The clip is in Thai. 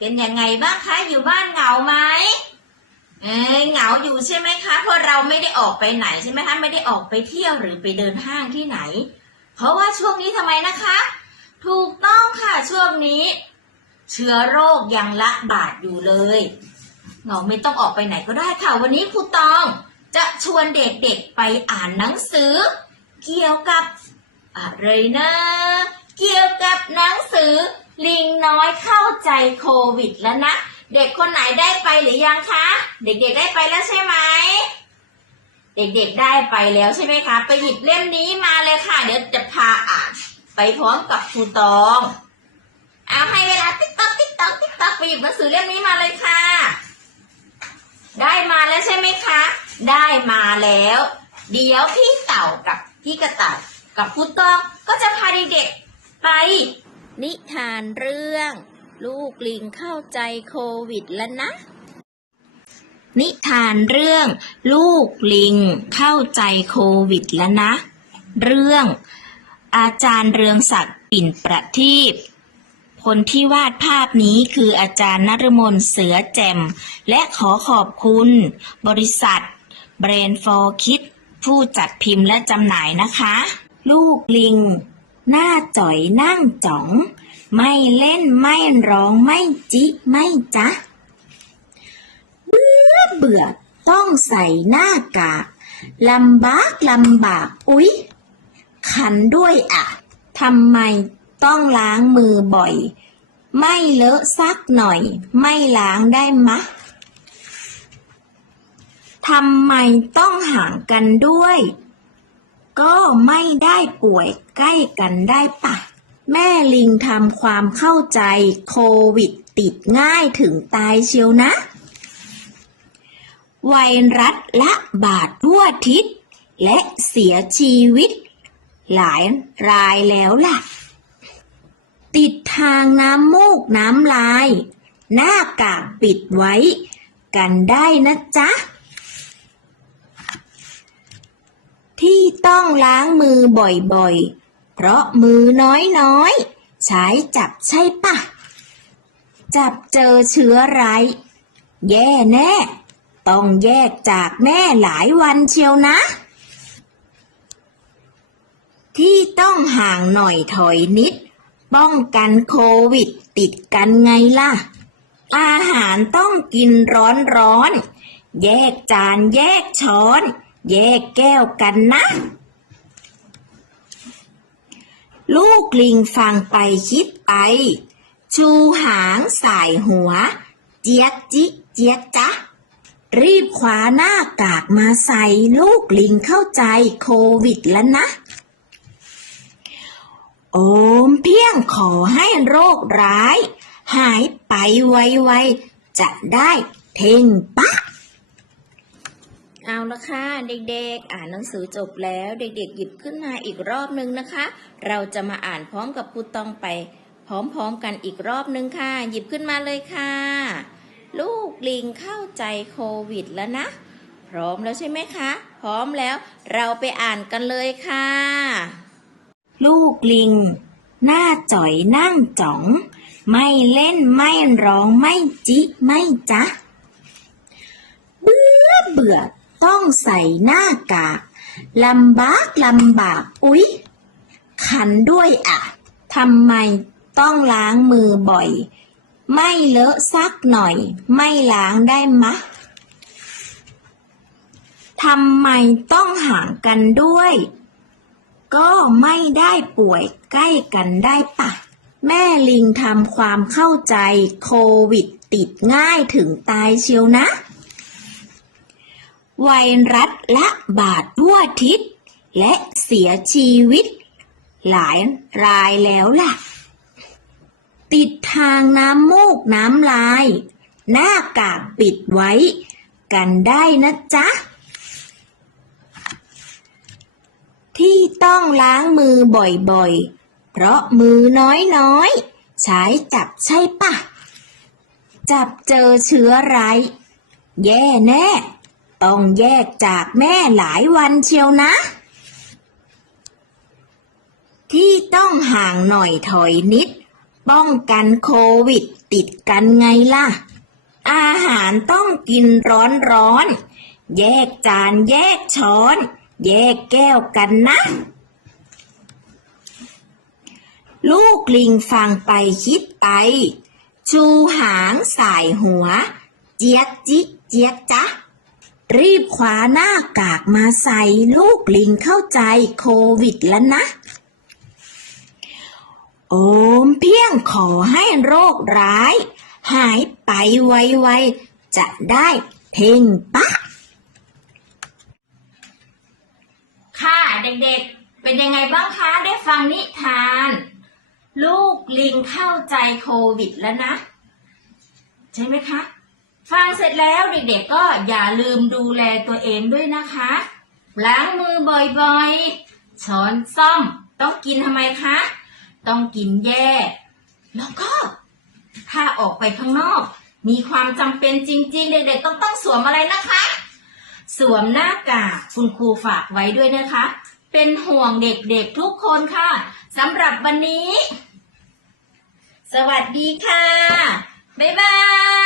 เป็นยังไงบ้างคะอยู่บ้านเหงาไหมเอ้ยเหงาอยู่ใช่ไหมคะ เพราะเราไม่ได้ออกไปไหนใช่ไหมคะไม่ได้ออกไปเที่ยวหรือไปเดินห้างที่ไหน เพราะว่าช่วงนี้ทำไมนะคะ ถูกต้องค่ะช่วงนี้ เชื้อโรคยังละบาดอยู่เลยเหงาไม่ต้องออกไปไหนก็ได้ค่ะ วันนี้ครูตองจะชวนเด็กๆไปอ่านหนังสือ เกี่ยวกับอะไรนะ เกี่ยวกับหนังสือ ลิงน้อยเข้าใจโควิดแล้วนะ เด็กคนไหนได้ไปหรือยังคะ เด็กๆได้ไปแล้วใช่ไหม เด็กๆได้ไปแล้วใช่ไหมคะ ไปหยิบเล่มนี้มาเลยค่ะ เดี๋ยวจะพาอ่านไปพร้อมกับครูตองเอาให้เวลาติ๊กต๊อกติ๊กต๊อกติ๊กต๊อกไปหยิบหนังสือเล่มนี้มาเลยค่ะ ได้มาแล้วใช่ไหมคะ ได้มาแล้ว เดี๋ยวพี่เต่ากับพี่กระต่ายกับครูตองก็จะพาเด็กๆไป นิทานเรื่อง ลูกลิงเข้าใจโควิดแล้วนะ นิทานเรื่อง ลูกลิงเข้าใจโควิดแล้วนะ เรื่อง อาจารย์เรืองศักดิ์ปิ่นประทีปคนที่วาดภาพนี้คืออาจารย์นฤมลเสือแจ่ม และขอขอบคุณ บริษัท Brain for Kids ผู้จัดพิมพ์และจำหน่ายนะคะ ลูกลิง หน้าจ่อยนั่งจ๋อง ไม่เล่นไม่ร้องไม่จิไม่จ๊ะ เบื่อเบื่อต้องใส่หน้ากากลำบากลำบากอุ๊ย ขันด้วยอะทำไมต้องล้างมือบ่อย ไม่เลอะซักหน่อย ไม่ล้างได้มะทำไมต้องห่างกันด้วย ก็ไม่ได้ป่วยใกล้กันได้ปะ แม่ลิงทำความเข้าใจโควิดติดง่ายถึงตายเชียวนะ ไวรัสละบาดทั่วทิศ และเสียชีวิต หลายรายแล้วล่ะ ติดทางน้ำมูกน้ำลาย หน้ากากปิดไว้ กันได้นะจ๊ะ ที่ ต้องล้างมือบ่อยๆ เพราะมือน้อยๆ ใช้จับใช่ปะ จับเจอเชื้อไรายแย่แน่ ต้องแยกจากแม่หลายวันเชียวนะ ที่ต้องห่างหน่อยถอยนิด ป้องกันโควิดติดกันไงล่ะ อาหารต้องกินร้อนร้อนๆแยกจานแยกช้อน แยกแก้วกันนะ ลูกลิงฟังไปคิดไป ชูหางสายหัว เจี๊ยกจิเจี๊ยกจ๊ะรีบคว้าหน้ากากมาใส่ลูกลิงเข้าใจโควิดแล้วนะ โอมเพียงขอให้โรคร้าย หายไปไวๆจะได้เท่งปะ เอาละค่ะเด็กๆ อ่านหนังสือจบแล้วเด็กๆ หยิบขึ้นมาอีกรอบนึงนะคะ เราจะมาอ่านพร้อมกับครูตองไป พร้อมๆกันอีกรอบนึงค่ะ หยิบขึ้นมาเลยค่ะ ลูกลิงเข้าใจโควิดแล้วนะ พร้อมแล้วใช่ไหมคะ พร้อมแล้วเราไปอ่านกันเลยค่ะ ลูกลิง หน้าจ่อยนั่งจ๋อง ไม่เล่นไม่ร้องไม่จิไม่จ๊ะเบื่อเบื่อ ต้องใส่หน้ากากลำบากลำบาก อุ๊ย ขันด้วยอะทำไมต้องล้างมือบ่อย ไม่เลอะซักหน่อย ไม่ล้างได้มะทำไมต้องห่างกันด้วย ก็ไม่ได้ป่วยใกล้กันได้ปะ แม่ลิงทำความเข้าใจโควิดติดง่ายถึงตายเชียวนะ ไวรัสละบาดทั่วทิศ และเสียชีวิต หลายรายแล้วล่ะ ติดทางน้ำมูกน้ำลาย หน้ากากปิดไว้ กันได้นะจ๊ะ ที่ต้องล้างมือบ่อยๆ เพราะมือน้อยๆ ใช้จับใช่ปะจับเจอเชื้อไรายแย่แน่ ต้องแยกจากแม่หลายวันเชียวนะ ที่ต้องห่างหน่อยถอยนิด ป้องกันโควิดติดกันไงล่ะ อาหารต้องกินร้อนร้อน แยกจานแยกช้อน แยกแก้วกันนะ ลูกลิงฟังไปคิดไป ชูหางสายหัว เจี๊ยกจิกเจี๊ยกจ๊ะ รีบคว้าหน้ากากมาใส่ลูกลิงเข้าใจโควิดแล้วนะ โอมเพียงขอให้โรคร้าย หายไปไวๆจะได้เพ่งปะค่ะเด็กๆ เป็นยังไงบ้างคะได้ฟังนิทาน ลูกลิงเข้าใจโควิดแล้วนะ ใช่ไหมคะ ฟังเสร็จแล้วเด็กๆก็อย่าลืมดูแลตัวเองด้วยนะคะ ล้างมือบ่อยๆ ช้อนซ่อม ต้องกินทำไมคะ ต้องกินแยกแล้วก็ ถ้าออกไปข้างนอก มีความจำเป็นจริง ๆ เด็กๆต้องต้องสวมอะไรนะคะ สวมหน้ากากคุณครูฝากไว้ด้วยนะคะ เป็นห่วงเด็กๆทุกคนค่ะสำหรับวันนี้ สวัสดีค่ะ บ๊ายบาย